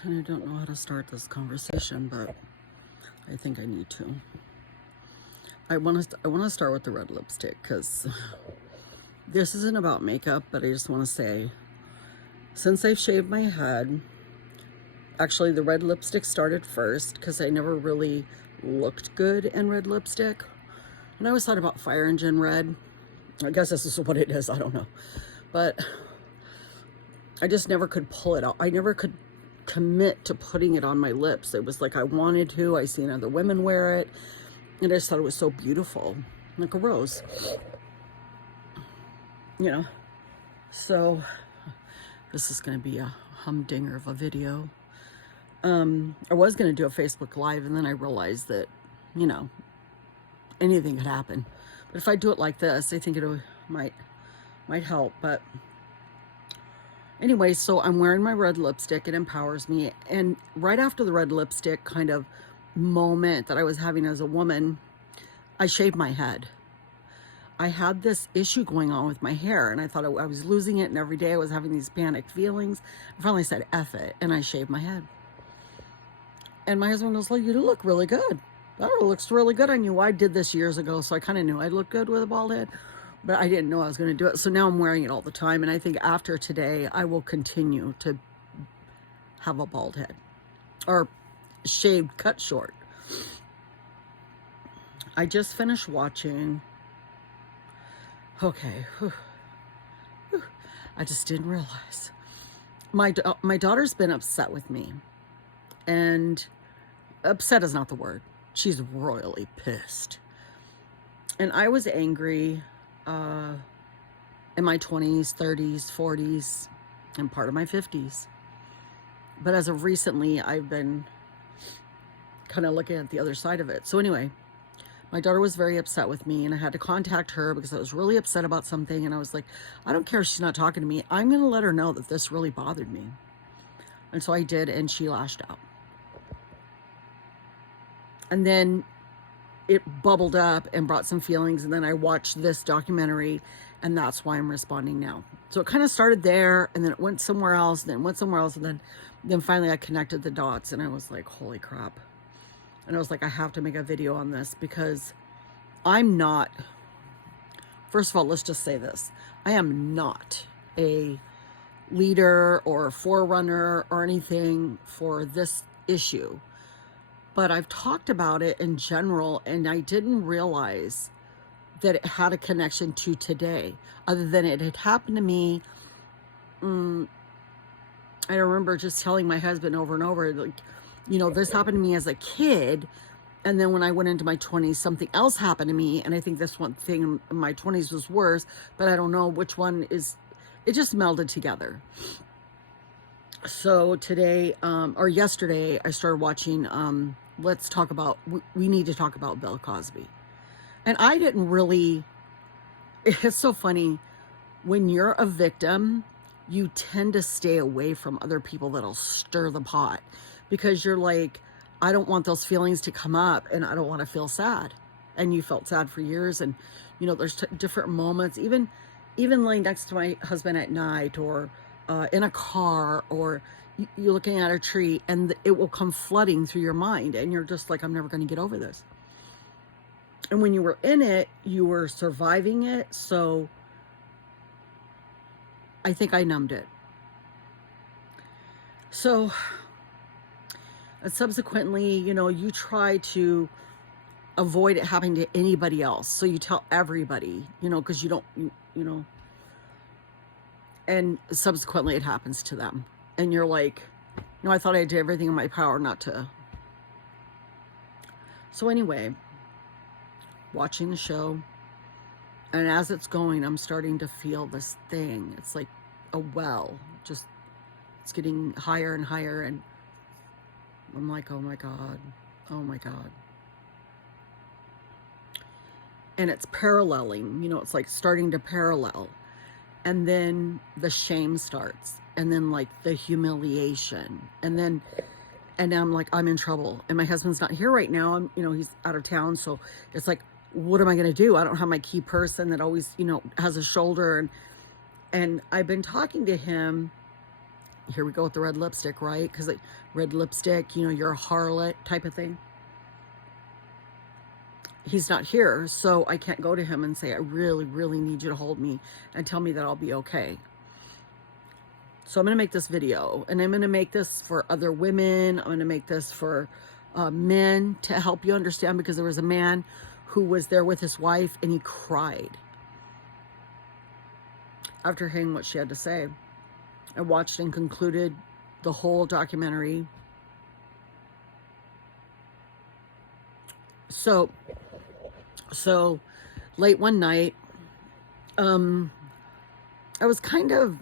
Kind of don't know how to start this conversation, but I think I need to. I want to start with the red lipstick because this isn't about makeup, but I just want to say, since I've shaved my head, actually the red lipstick started first because I never really looked good in red lipstick. And I always thought about fire engine red. I guess this is what it is, I don't know. But I just never could pull it out. I never could commit to putting it on my lips. It was like I wanted to. I seen other women wear it, and I just thought it was so beautiful, like a rose, you know. So this is going to be a humdinger of a video. I was going to do a Facebook Live, and then I realized that, you know, anything could happen. But if I do it like this, I think it might help. But anyway, so I'm wearing my red lipstick. It empowers me. And right after the red lipstick kind of moment that I was having as a woman, I shaved my head. I had this issue going on with my hair, and I thought I was losing it, and every day I was having these panicked feelings. I finally said, F it, and I shaved my head. And my husband was like, you look really good. That looks really good on you. I did this years ago, so I kind of knew I'd look good with a bald head, but I didn't know I was going to do it. So now I'm wearing it all the time, and I think after today, I will continue to have a bald head, or shaved, cut short. I just finished watching, okay, I just didn't realize. My daughter's been upset with me, and upset is not the word. She's royally pissed. And I was angry in my 20s, 30s, 40s, and part of my 50s. But as of recently, I've been kind of looking at the other side of it. So anyway, my daughter was very upset with me, and I had to contact her because I was really upset about something. And I was like, I don't care if she's not talking to me. I'm going to let her know that this really bothered me. And so I did, and she lashed out. And then it bubbled up and brought some feelings. And then I watched this documentary, and that's why I'm responding now. So it kind of started there, and then it went somewhere else, and then went somewhere else. And then finally I connected the dots, and I was like, holy crap. And I was like, I have to make a video on this because I'm not, first of all, let's just say this. I am not a leader or forerunner or anything for this issue. But I've talked about it in general, and I didn't realize that it had a connection to today, other than it had happened to me. I remember just telling my husband over and over, like, you know, this happened to me as a kid, and then when I went into my 20s, something else happened to me, and I think this one thing in my 20s was worse, but I don't know which one is. It just melded together. So today, or yesterday, I started watching, we need to talk about Bill Cosby. And I didn't really, it's so funny, when you're a victim, you tend to stay away from other people that'll stir the pot, because you're like, I don't want those feelings to come up, and I don't want to feel sad. And you felt sad for years, and you know, there's different moments, even laying next to my husband at night, or in a car, or you're looking at a tree, and it will come flooding through your mind, and you're just like, I'm never going to get over this. And when you were in it, you were surviving it. So I think I numbed it. So, and subsequently, you know, you try to avoid it happening to anybody else. So you tell everybody, you know, because you don't, you know, and subsequently it happens to them. And you're like, you know, I thought I did everything in my power not to. So anyway, watching the show, and as it's going, I'm starting to feel this thing. It's like a well, just, it's getting higher and higher, and I'm like, oh my God, oh my God. And it's paralleling, you know, it's like starting to parallel. And then the shame starts, and then like the humiliation, and I'm like, I'm in trouble, and my husband's not here right now. You know, he's out of town. So it's like, what am I going to do? I don't have my key person that always, you know, has a shoulder. And I've been talking to him, Here we go with the red lipstick, right? Because like, red lipstick, you know, you're a harlot type of thing. He's not here, so I can't go to him and say, I really, really need you to hold me and tell me that I'll be okay. So I'm going to make this video, and I'm going to make this for other women. I'm going to make this for men to help you understand, because there was a man who was there with his wife and he cried after hearing what she had to say. I watched and concluded the whole documentary. So late one night, I was kind of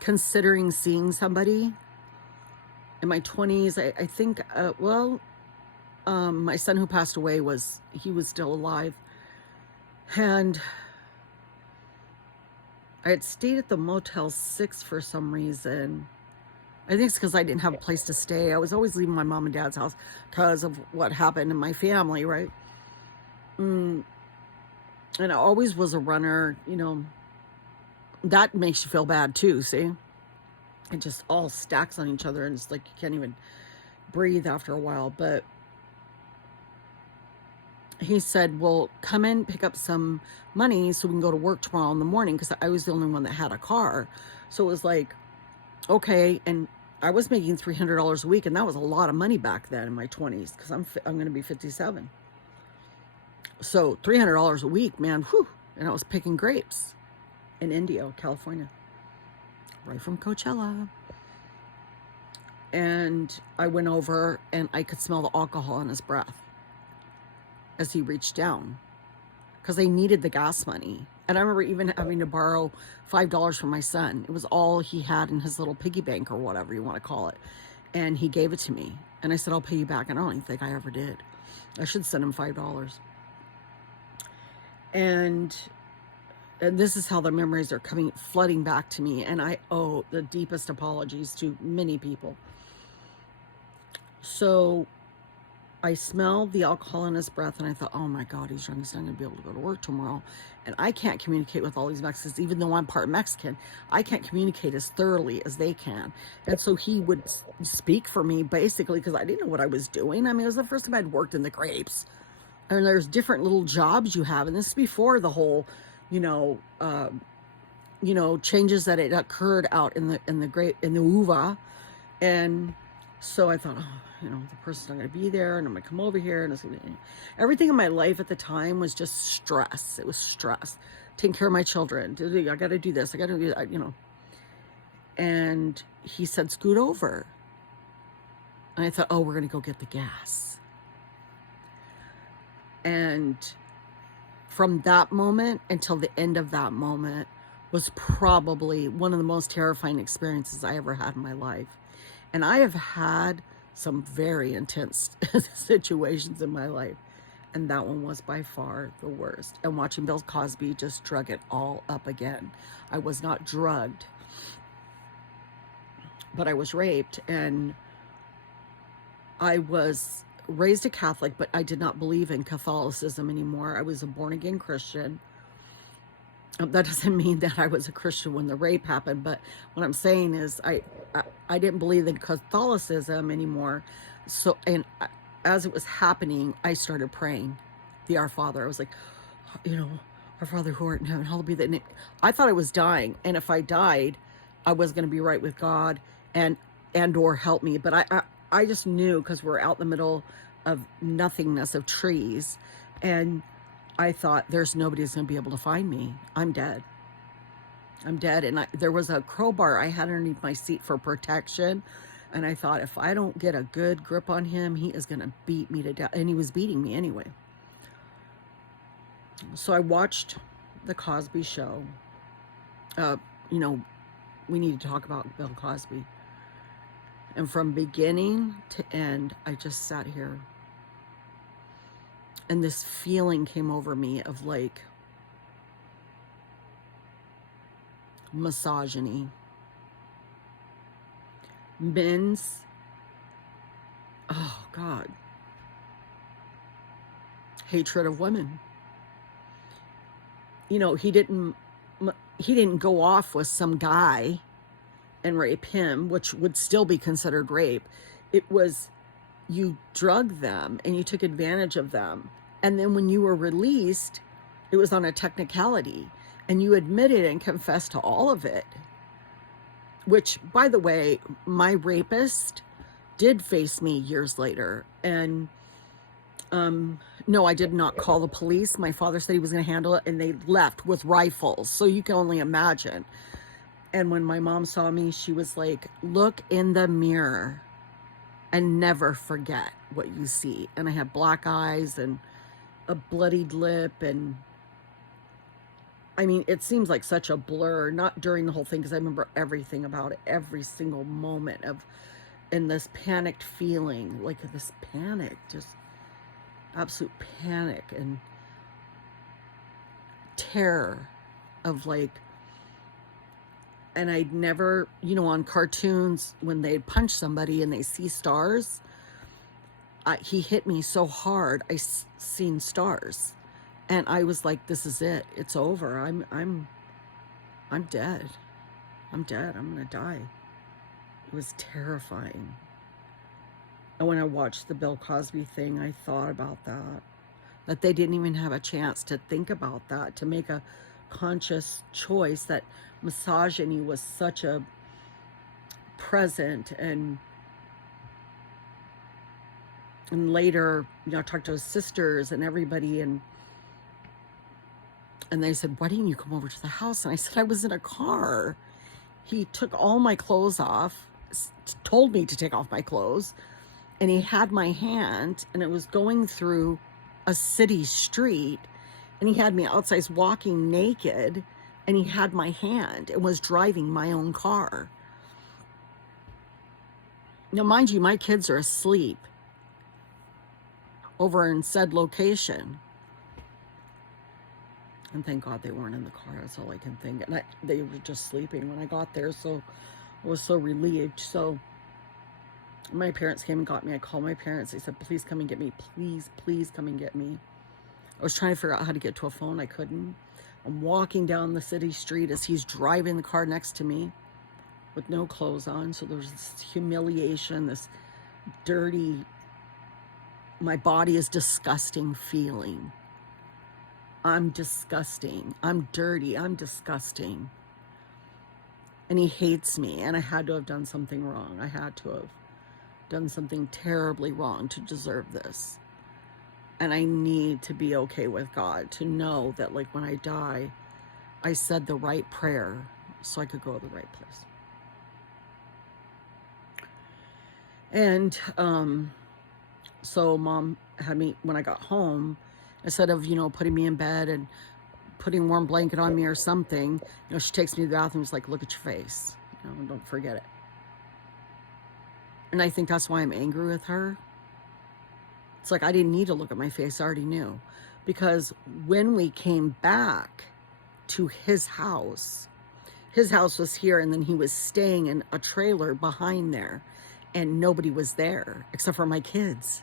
considering seeing somebody in my 20s. I think, my son who passed away he was still alive. And I had stayed at the Motel 6 for some reason. I think it's because I didn't have a place to stay. I was always leaving my mom and dad's house because of what happened in my family, right? And I always was a runner, you know. That makes you feel bad too, see? It just all stacks on each other, and it's like you can't even breathe after a while. But he said, well, come in, pick up some money so we can go to work tomorrow in the morning, because I was the only one that had a car. So it was like, okay. And I was making $300 a week, and that was a lot of money back then in my 20s, because I'm going to be 57. So $300 a week, man, whew. And I was picking grapes in Indio, California, right from Coachella. And I went over, and I could smell the alcohol in his breath as he reached down, because they needed the gas money. And I remember even having to borrow $5 from my son. It was all he had in his little piggy bank, or whatever you want to call it. And he gave it to me. And I said, I'll pay you back. And I don't even think I ever did. I should send him $5. And this is how the memories are flooding back to me. And I owe the deepest apologies to many people. So I smelled the alcohol in his breath, and I thought, oh my God, he's drunk. He's not going to be able to go to work tomorrow. And I can't communicate with all these Mexicans, even though I'm part Mexican. I can't communicate as thoroughly as they can. And so he would speak for me, basically, because I didn't know what I was doing. I mean, it was the first time I'd worked in the grapes. And there's different little jobs you have. And this is before the whole, changes that had occurred out in the uva. And so I thought, the person's not going to be there, and I'm going to come over here, and it's gonna be... Everything in my life at the time was just stress. It was stress. Taking care of my children. I got to do this. I got to do that, And he said, scoot over. And I thought, oh, we're going to go get the gas. And from that moment until the end of that moment was probably one of the most terrifying experiences I ever had in my life. And I have had some very intense situations in my life, and that one was by far the worst. And watching Bill Cosby just drug it all up again. I was not drugged, but I was raped, and I was raised a Catholic, but I did not believe in Catholicism anymore. I was a born-again Christian. That doesn't mean that I was a Christian when the rape happened, but what I'm saying is I didn't believe in Catholicism anymore. So, and as it was happening, I started praying the Our Father. I was like, Our Father who art in heaven, hallowed be thy name. I thought I was dying, and if I died, I was going to be right with God and or help me. But I just knew, because we're out in the middle of nothingness, of trees, and I thought, there's nobody who's going to be able to find me. I'm dead. I'm dead. And there was a crowbar I had underneath my seat for protection. And I thought, if I don't get a good grip on him, he is going to beat me to death. And he was beating me anyway. So I watched the Cosby Show. We need to talk about Bill Cosby. And from beginning to end, I just sat here. And this feeling came over me of like misogyny. Men's, oh God, hatred of women. He didn't go off with some guy and rape him, which would still be considered rape. It was, you drugged them and you took advantage of them. And then when you were released, it was on a technicality, and you admitted and confessed to all of it. Which, by the way, my rapist did face me years later. And no, I did not call the police. My father said he was going to handle it, and they left with rifles. So you can only imagine. And when my mom saw me, she was like, look in the mirror and never forget what you see. And I had black eyes and a bloodied lip. And I mean, it seems like such a blur, not during the whole thing, because I remember everything about it, every single moment of, and this panicked feeling, like this panic, just absolute panic and terror of like, and I'd never, you know, on cartoons, when they'd punch somebody and they see stars, he hit me so hard, I seen stars. And I was like, this is it. It's over. I'm dead. I'm dead. I'm going to die. It was terrifying. And when I watched the Bill Cosby thing, I thought about that they didn't even have a chance to think about that, to make a conscious choice, that misogyny was such a present. And later, you know, I talked to his sisters and everybody, and they said, why didn't you come over to the house? And I said, I was in a car. He took all my clothes off, told me to take off my clothes, and he had my hand, and it was going through a city street, and he had me outside walking naked, and he had my hand and was driving my own car. Now, mind you, my kids are asleep over in said location. And thank God they weren't in the car. That's all I can think. And they were just sleeping when I got there, so I was so relieved. So my parents came and got me. I called my parents. They said, please come and get me. Please, please come and get me. I was trying to figure out how to get to a phone. I couldn't. I'm walking down the city street as he's driving the car next to me with no clothes on. So there's this humiliation, this dirty, my body is disgusting feeling. I'm disgusting. I'm dirty. I'm disgusting. And he hates me. And I had to have done something wrong. I had to have done something terribly wrong to deserve this. And I need to be okay with God, to know that, like, when I die, I said the right prayer so I could go to the right place. And so Mom had me, when I got home, instead of, you know, putting me in bed and putting a warm blanket on me or something, you know, she takes me to the bathroom and is like, look at your face, you know, don't forget it. And I think that's why I'm angry with her. It's like, I didn't need to look at my face. I already knew. Because when we came back to his house was here, and then he was staying in a trailer behind there, and nobody was there except for my kids.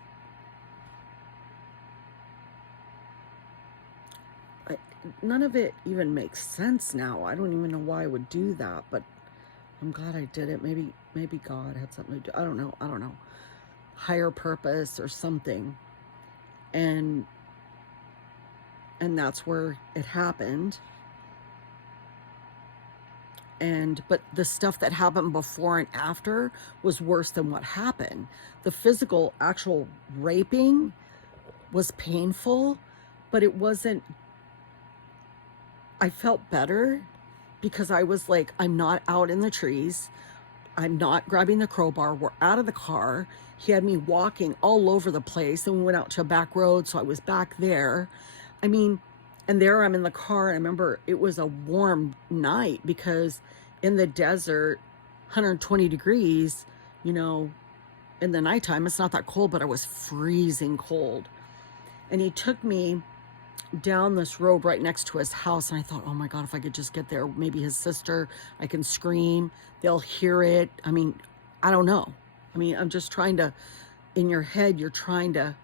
None of it even makes sense now. I don't even know why I would do that, but I'm glad I did it. Maybe God had something to do. I don't know. Higher purpose or something. And that's where it happened. But the stuff that happened before and after was worse than what happened. The physical, actual raping was painful, but it wasn't. I felt better because I was like, I'm not out in the trees. I'm not grabbing the crowbar. We're out of the car. He had me walking all over the place, and we went out to a back road, so I was back there. I mean, and there I'm in the car. I remember it was a warm night because in the desert, 120 degrees, you know, in the nighttime, it's not that cold, but I was freezing cold. And he took me down this road right next to his house, and I thought, oh my God, if I could just get there, maybe his sister, I can scream, they'll hear it. I mean, I don't know. I mean, I'm just trying to, in your head, you're trying to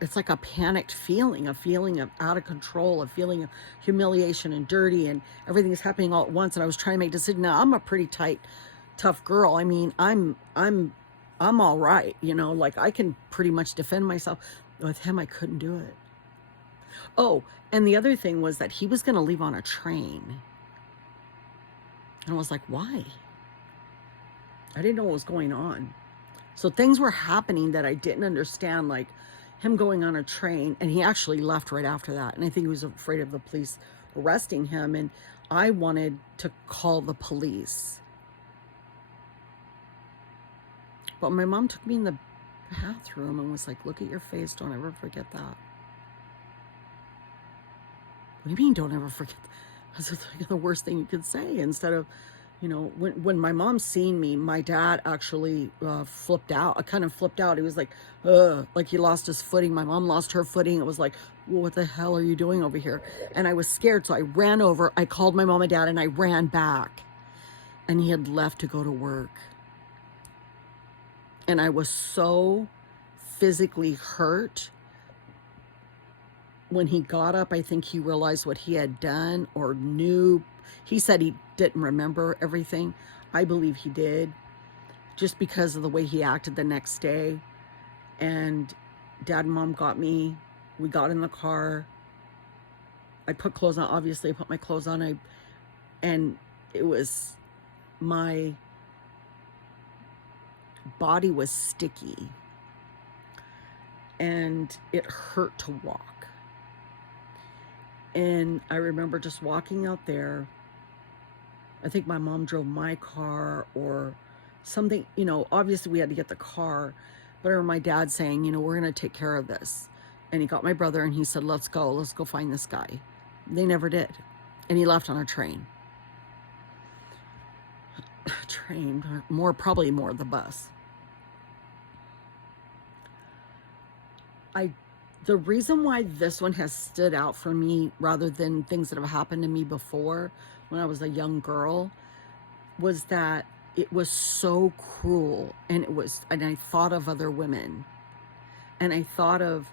it's like a panicked feeling, a feeling of out of control, a feeling of humiliation and dirty, and everything's happening all at once. And I was trying to make decisions. Now I'm a pretty tight, tough girl. I mean, I'm all right, you know, like I can pretty much defend myself. With him, I couldn't do it. Oh, and the other thing was that he was going to leave on a train. And I was like, why? I didn't know what was going on. So things were happening that I didn't understand, like him going on a train, and he actually left right after that. And I think he was afraid of the police arresting him, and I wanted to call the police. But my mom took me in the bathroom and was like, look at your face, don't ever forget that. What do you mean, don't ever forget that? That's like the worst thing you could say. Instead of, you know, when my mom seen me, my dad actually flipped out. I kind of flipped out. He was like he lost his footing. My mom lost her footing. It was like, well, what the hell are you doing over here? And I was scared, so I ran over. I called my mom and dad, and I ran back. And he had left to go to work. And I was so physically hurt. When he got up, I think he realized what he had done, or knew. He said he didn't remember everything. I believe he did, just because of the way he acted the next day. And Dad and Mom got me. We got in the car. I put clothes on. Obviously, I put my clothes on. And it was, my body was sticky. And it hurt to walk. And I remember just walking out there. I think my mom drove my car or something, you know, obviously we had to get the car. But I remember my dad saying, you know, we're going to take care of this. And he got my brother and he said, let's go find this guy. They never did. And he left on a train. Probably more the bus. The reason why this one has stood out for me rather than things that have happened to me before when I was a young girl was that it was so cruel, and I thought of other women, and I thought of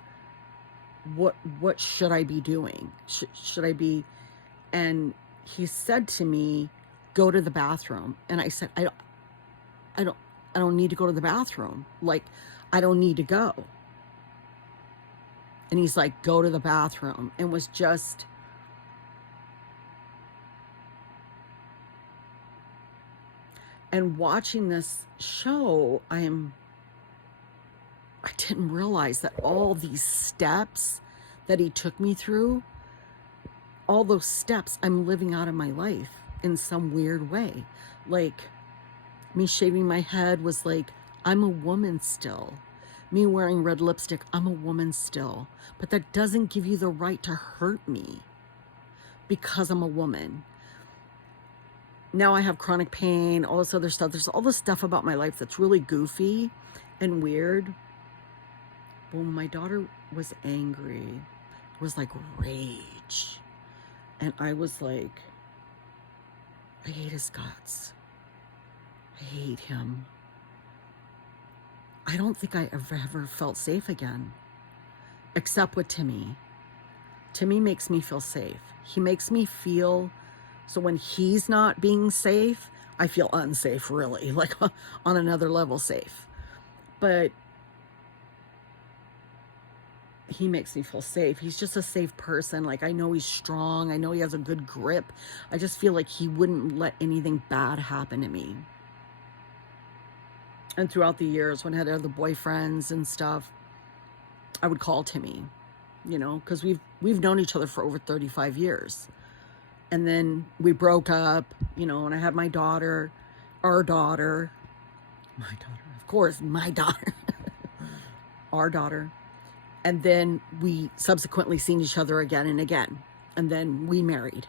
what should I be doing? Should I be? And he said to me, go to the bathroom. And I said, I don't need to go to the bathroom. Like, I don't need to go. And he's like, go to the bathroom. And was just, and watching this show, I didn't realize that all these steps that he took me through, all those steps I'm living out in my life in some weird way. Like, me shaving my head was like, I'm a woman still. Me wearing red lipstick, I'm a woman still. But that doesn't give you the right to hurt me because I'm a woman. Now I have chronic pain, all this other stuff. There's all this stuff about my life that's really goofy and weird. But when my daughter was angry, it was like rage. And I was like, I hate his guts. I hate him. I don't think I ever felt safe again, except with Timmy. Timmy makes me feel safe. He makes me feel, so when he's not being safe, I feel unsafe, really, like on another level safe. But he makes me feel safe. He's just a safe person. Like, I know he's strong. I know he has a good grip. I just feel like he wouldn't let anything bad happen to me. And throughout the years, when I had other boyfriends and stuff, I would call Timmy, you know, because we've known each other for over 35 years. And then we broke up, you know, and I had my daughter, of course, my daughter, our daughter. And then we subsequently seen each other again and again. And then we married.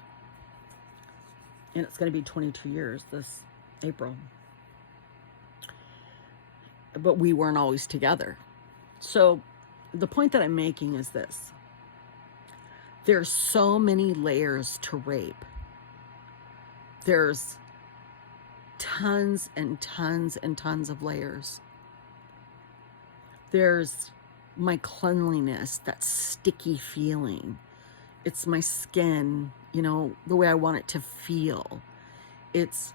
And it's going to be 22 years this April. But we weren't always together. So the point that I'm making is this. There's so many layers to rape. There's tons and tons and tons of layers. There's my cleanliness, that sticky feeling. It's my skin, you know, the way I want it to feel. It's,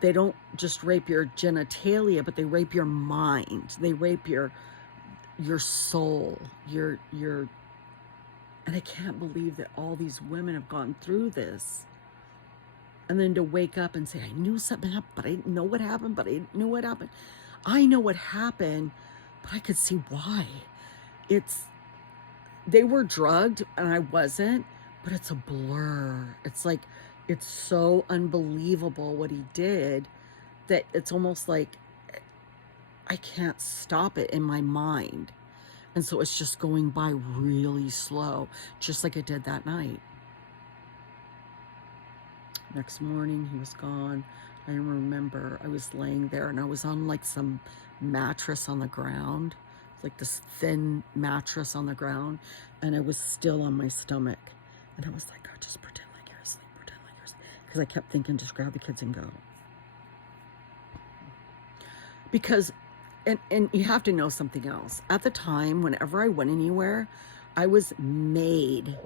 they don't just rape your genitalia, but they rape your mind. They rape your soul, and I can't believe that all these women have gone through this. And then to wake up and say, I knew something happened, but I didn't know what happened, but I didn't know what happened. I know what happened, but I could see why. They were drugged and I wasn't, but it's a blur. It's like, it's so unbelievable what he did that it's almost like I can't stop it in my mind. And so it's just going by really slow, just like it did that night. Next morning, he was gone. I remember I was laying there and I was on like some mattress on the ground, like this thin mattress on the ground, and I was still on my stomach. And I was like, oh, just pretend like you're asleep, pretend like you're asleep. Because I kept thinking, just grab the kids and go. Because, and you have to know something else. At the time, whenever I went anywhere, I was made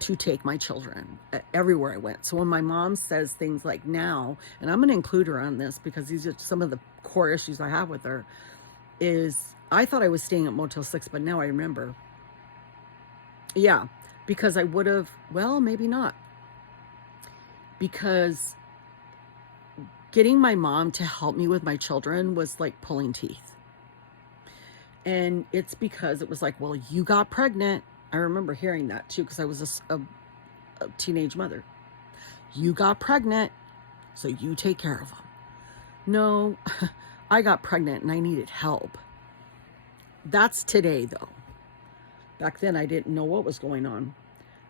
to take my children everywhere I went. So when my mom says things like now, and I'm going to include her on this because these are some of the core issues I have with her, is I thought I was staying at Motel 6, but now I remember. Yeah, because I would have, well, maybe not. Because getting my mom to help me with my children was like pulling teeth. And it's because it was like, well, you got pregnant. I remember hearing that too, because I was a teenage mother. You got pregnant, so you take care of them. No, I got pregnant and I needed help. That's today, though. Back then, I didn't know what was going on.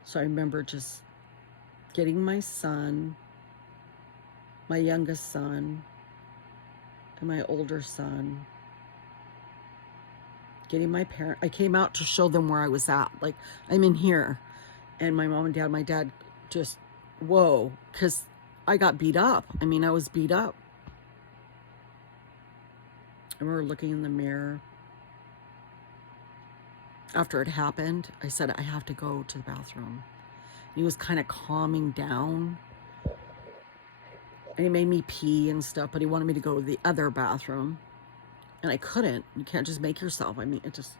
So I remember just getting my son, my youngest son, and my older son, getting my parent. I came out to show them where I was at. Like, I'm in here. And my mom and dad, my dad just, whoa, because I got beat up. I mean, I was beat up. I remember looking in the mirror. After it happened, I said, I have to go to the bathroom. He was kind of calming down. And he made me pee and stuff, but he wanted me to go to the other bathroom. And I couldn't. You can't just make yourself. I mean, it just...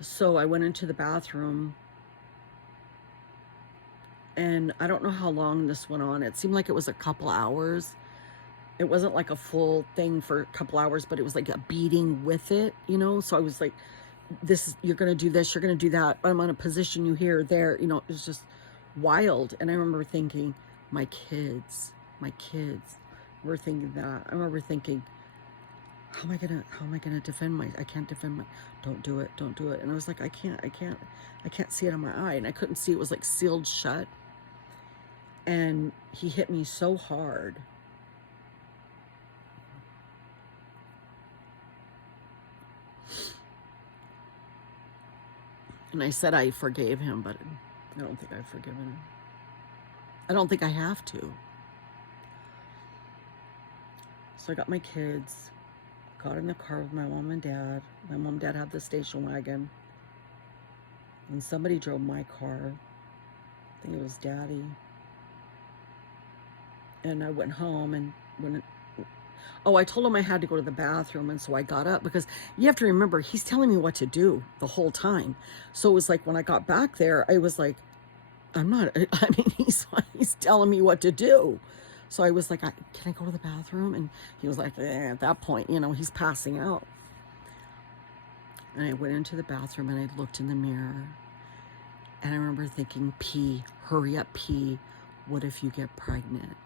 So I went into the bathroom. And I don't know how long this went on. It seemed like it was a couple hours. It wasn't like a full thing for a couple hours, but it was like a beating with it, you know? So I was like, you're going to do this, you're going to do that. I'm going to position you here, there, you know, it was just wild. And I remember thinking, my kids were thinking that. I remember thinking, how am I gonna defend I can't defend don't do it. And I was like, I can't see it on my eye. And I couldn't see, it was like sealed shut. And he hit me so hard. And I said I forgave him, but I don't think I've forgiven him. I don't think I have to. So I got my kids, got in the car with my mom and dad. My mom and dad had the station wagon. And somebody drove my car. I think it was Daddy. And I went home and I told him I had to go to the bathroom, and so I got up, because you have to remember, he's telling me what to do the whole time. So it was like when I got back there, I was like, he's telling me what to do. So I was like, can I go to the bathroom? And he was like, at that point, you know, he's passing out. And I went into the bathroom and I looked in the mirror. And I remember thinking, pee, hurry up, pee. What if you get pregnant?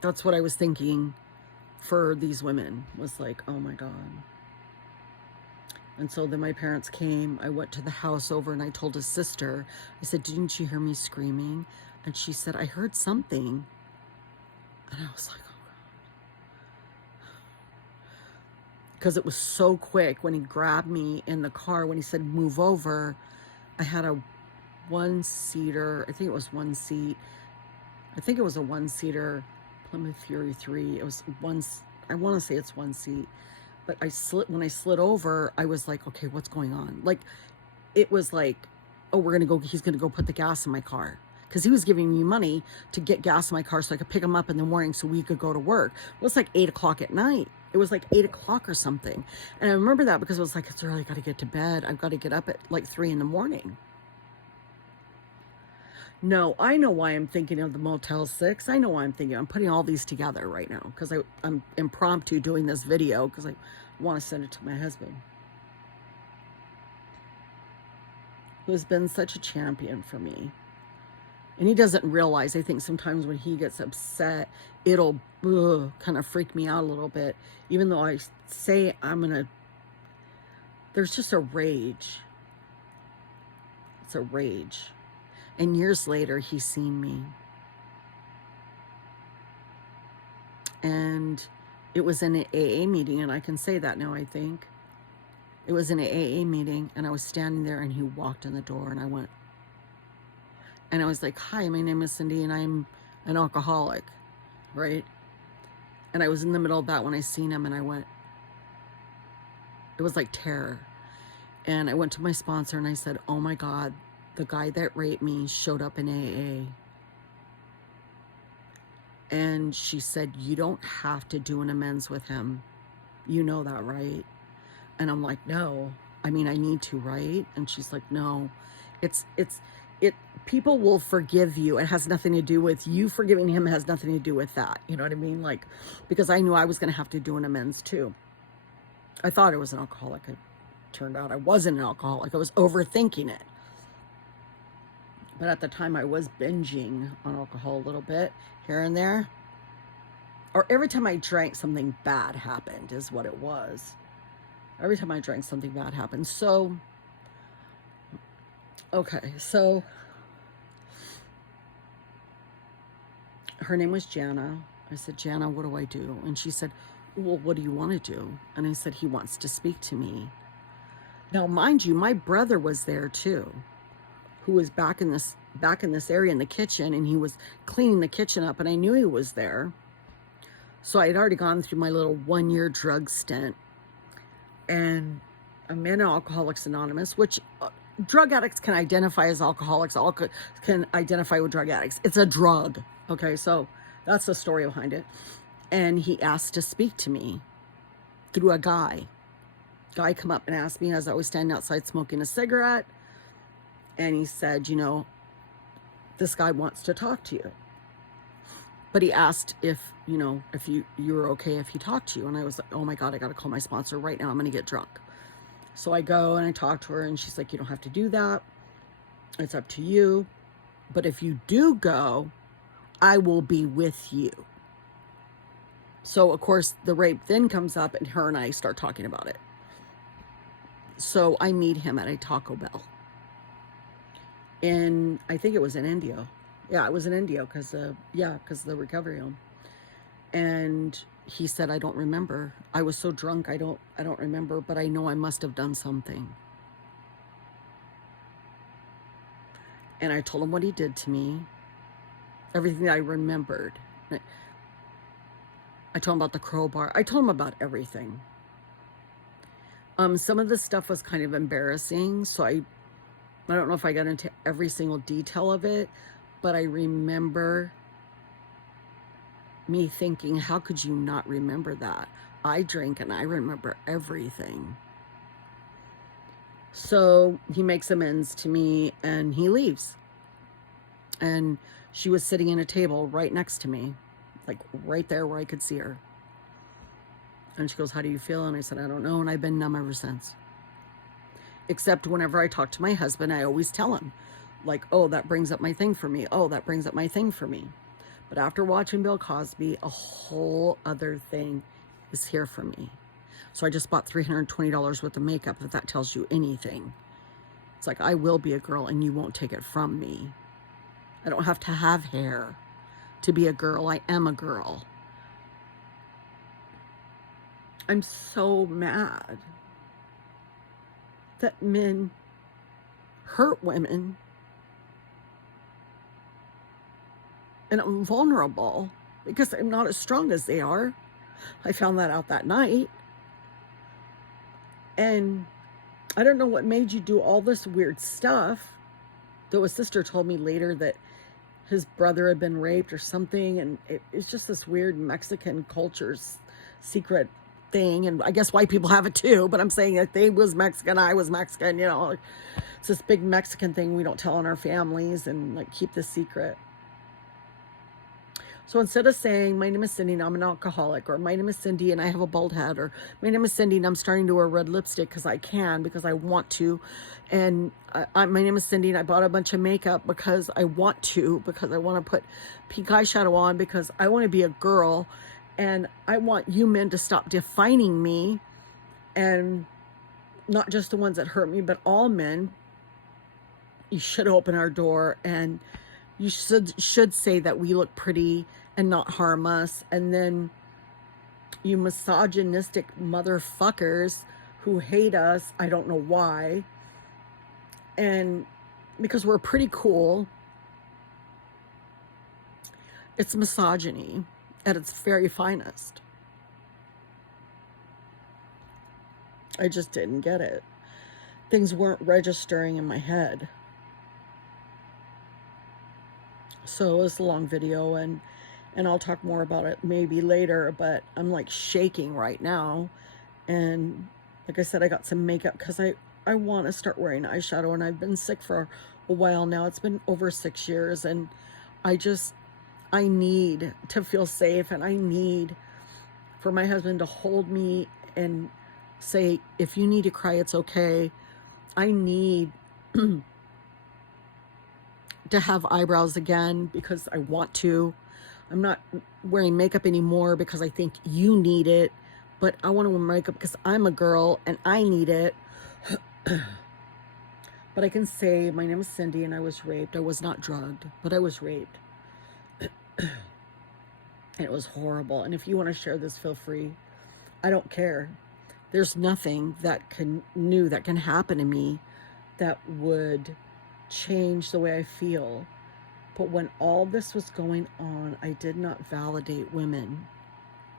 That's what I was thinking for these women, was like, oh my God. And so then my parents came. I went to the house over and I told his sister, I said, didn't you hear me screaming? And she said, I heard something. And I was like, oh God. Because it was so quick when he grabbed me in the car, when he said, move over. I had a one-seater, I think it was one seat. I think it was a one-seater Plymouth Fury 3. It was I want to say it's one seat, but when I slid over, I was like, okay, what's going on? Like, it was like, oh, he's going to go put the gas in my car. Because he was giving me money to get gas in my car so I could pick him up in the morning so we could go to work. Well, it's like 8 o'clock at night. It was like 8 o'clock or something. And I remember that because I was like, it's early, I got to get to bed. I've got to get up at like 3 in the morning. No, I know why I'm thinking of the Motel 6. I know why I'm putting all these together right now because I'm impromptu doing this video because I want to send it to my husband, who's been such a champion for me. And he doesn't realize, I think sometimes when he gets upset, it'll kind of freak me out a little bit. Even though I say there's just a rage. It's a rage. And years later, he's seen me. And it was in an AA meeting, and I can say that now, I think. It was in an AA meeting, and I was standing there, and he walked in the door, and I went, and I was like, hi, my name is Cindy, and I'm an alcoholic, right? And I was in the middle of that when I seen him, and I went, it was like terror. And I went to my sponsor, and I said, oh my God, the guy that raped me showed up in AA. And she said, you don't have to do an amends with him. You know that, right? And I'm like, no. I mean, I need to, right? And she's like, no. People will forgive you. It has nothing to do with you forgiving him. It has nothing to do with that. You know what I mean? Like, because I knew I was going to have to do an amends too. I thought I was an alcoholic. It turned out I wasn't an alcoholic. I was overthinking it. But at the time I was binging on alcohol a little bit here and there. Or every time I drank, something bad happened is what it was. Every time I drank, something bad happened. So, okay, so her name was Jana. I said, Jana, what do I do? And she said, well, what do you want to do? And I said, he wants to speak to me. Now, mind you, my brother was there too, who was back in this area in the kitchen, and he was cleaning the kitchen up, and I knew he was there. So I had already gone through my little 1-year drug stint, and I'm in Alcoholics Anonymous, which drug addicts can identify as alcoholics, all can identify with drug addicts. It's a drug, okay? So that's the story behind it. And he asked to speak to me through a guy. Guy come up and asked me as I was standing outside smoking a cigarette, and he said, you know, this guy wants to talk to you. But he asked if you were okay if he talked to you. And I was like, oh my God, I got to call my sponsor right now. I'm going to get drunk. So I go and I talk to her, and she's like, you don't have to do that. It's up to you. But if you do go, I will be with you. So of course the rape then comes up, and her and I start talking about it. So I meet him at a Taco Bell. And I think it was in Indio. Yeah, it was in Indio because of the recovery home. And he said, I don't remember. I was so drunk, I don't remember, but I know I must have done something. And I told him what he did to me, everything that I remembered. I told him about the crowbar. I told him about everything. Some of the stuff was kind of embarrassing, so I don't know if I got into every single detail of it, but I remember me thinking, how could you not remember that? I drink and I remember everything. So he makes amends to me and he leaves. And she was sitting in a table right next to me, like right there where I could see her. And she goes, how do you feel? And I said, I don't know. And I've been numb ever since. Except whenever I talk to my husband, I always tell him, like, oh, that brings up my thing for me. Oh, that brings up my thing for me. But after watching Bill Cosby, a whole other thing is here for me. So I just bought $320 worth of makeup, if that tells you anything. It's like, I will be a girl and you won't take it from me. I don't have to have hair to be a girl. I am a girl. I'm so mad that men hurt women, and I'm vulnerable, because I'm not as strong as they are. I found that out that night. And I don't know what made you do all this weird stuff. Though his sister told me later that his brother had been raped or something. And it's just this weird Mexican culture's secret thing. And I guess white people have it too. But I'm saying that they was Mexican, I was Mexican, you know. It's this big Mexican thing we don't tell in our families and like keep this secret. So instead of saying, my name is Cindy and I'm an alcoholic, or my name is Cindy and I have a bald head, or my name is Cindy and I'm starting to wear red lipstick because I can, because I want to, and my name is Cindy and I bought a bunch of makeup because I want to, because I want to put pink eyeshadow on because I want to be a girl, and I want you men to stop defining me, and not just the ones that hurt me, but all men. You should open our door, and you should say that we look pretty and not harm us. And then you misogynistic motherfuckers who hate us, I don't know why, and because we're pretty cool, it's misogyny at its very finest. I just didn't get it. Things weren't registering in my head. So it was a long video, and I'll talk more about it maybe later, but I'm like shaking right now. And like I said, I got some makeup because I want to start wearing eyeshadow, and I've been sick for a while now. It's been over 6 years, and I need to feel safe, and I need for my husband to hold me and say, if you need to cry, it's okay. I need to have eyebrows again because I want to. I'm not wearing makeup anymore because I think you need it, but I want to wear makeup because I'm a girl and I need it. But I can say my name is Cindy and I was raped. I was not drugged, but I was raped. And it was horrible. And if you want to share this, feel free. I don't care. There's nothing that can happen to me that would change the way I feel. But when all this was going on, I did not validate women.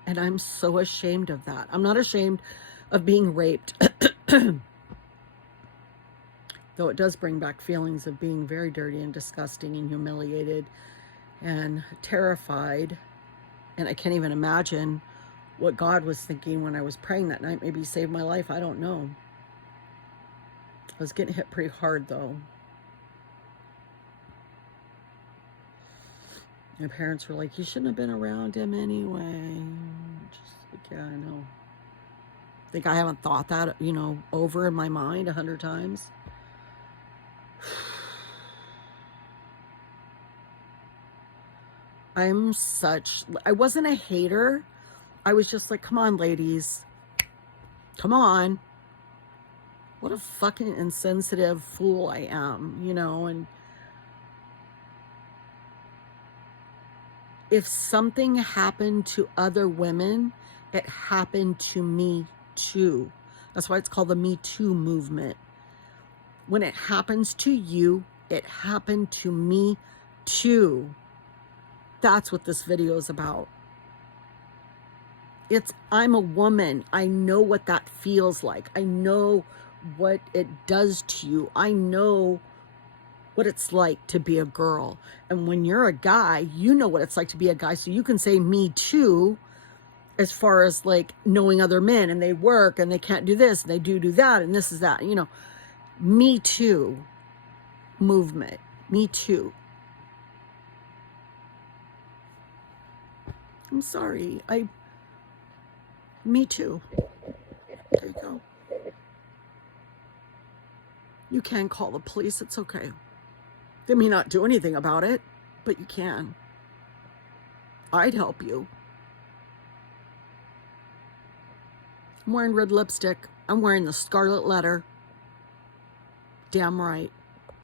And I'm so ashamed of that. I'm not ashamed of being raped. Though it does bring back feelings of being very dirty and disgusting and humiliated and terrified. And I can't even imagine what God was thinking when I was praying that night. Maybe he saved my life. I don't know. I was getting hit pretty hard though. My parents were like, you shouldn't have been around him anyway. Just like, yeah, I know. Think I haven't thought that, over in my mind 100 times. I wasn't a hater. I was just like, come on, ladies. Come on. What a fucking insensitive fool I am, and if something happened to other women, it happened to me too. That's why it's called the Me Too movement. When it happens to you, it happened to me too. That's what this video is about. I'm a woman. I know what that feels like. I know what it does to you. I know what it's like to be a girl. And when you're a guy, you know what it's like to be a guy. So you can say me too, as far as like knowing other men, and they work and they can't do this and they do that and this is that, Me Too movement. Me Too. I'm sorry. Me too. There you go. You can call the police. It's okay. They may not do anything about it, but you can. I'd help you. I'm wearing red lipstick. I'm wearing the scarlet letter. Damn right.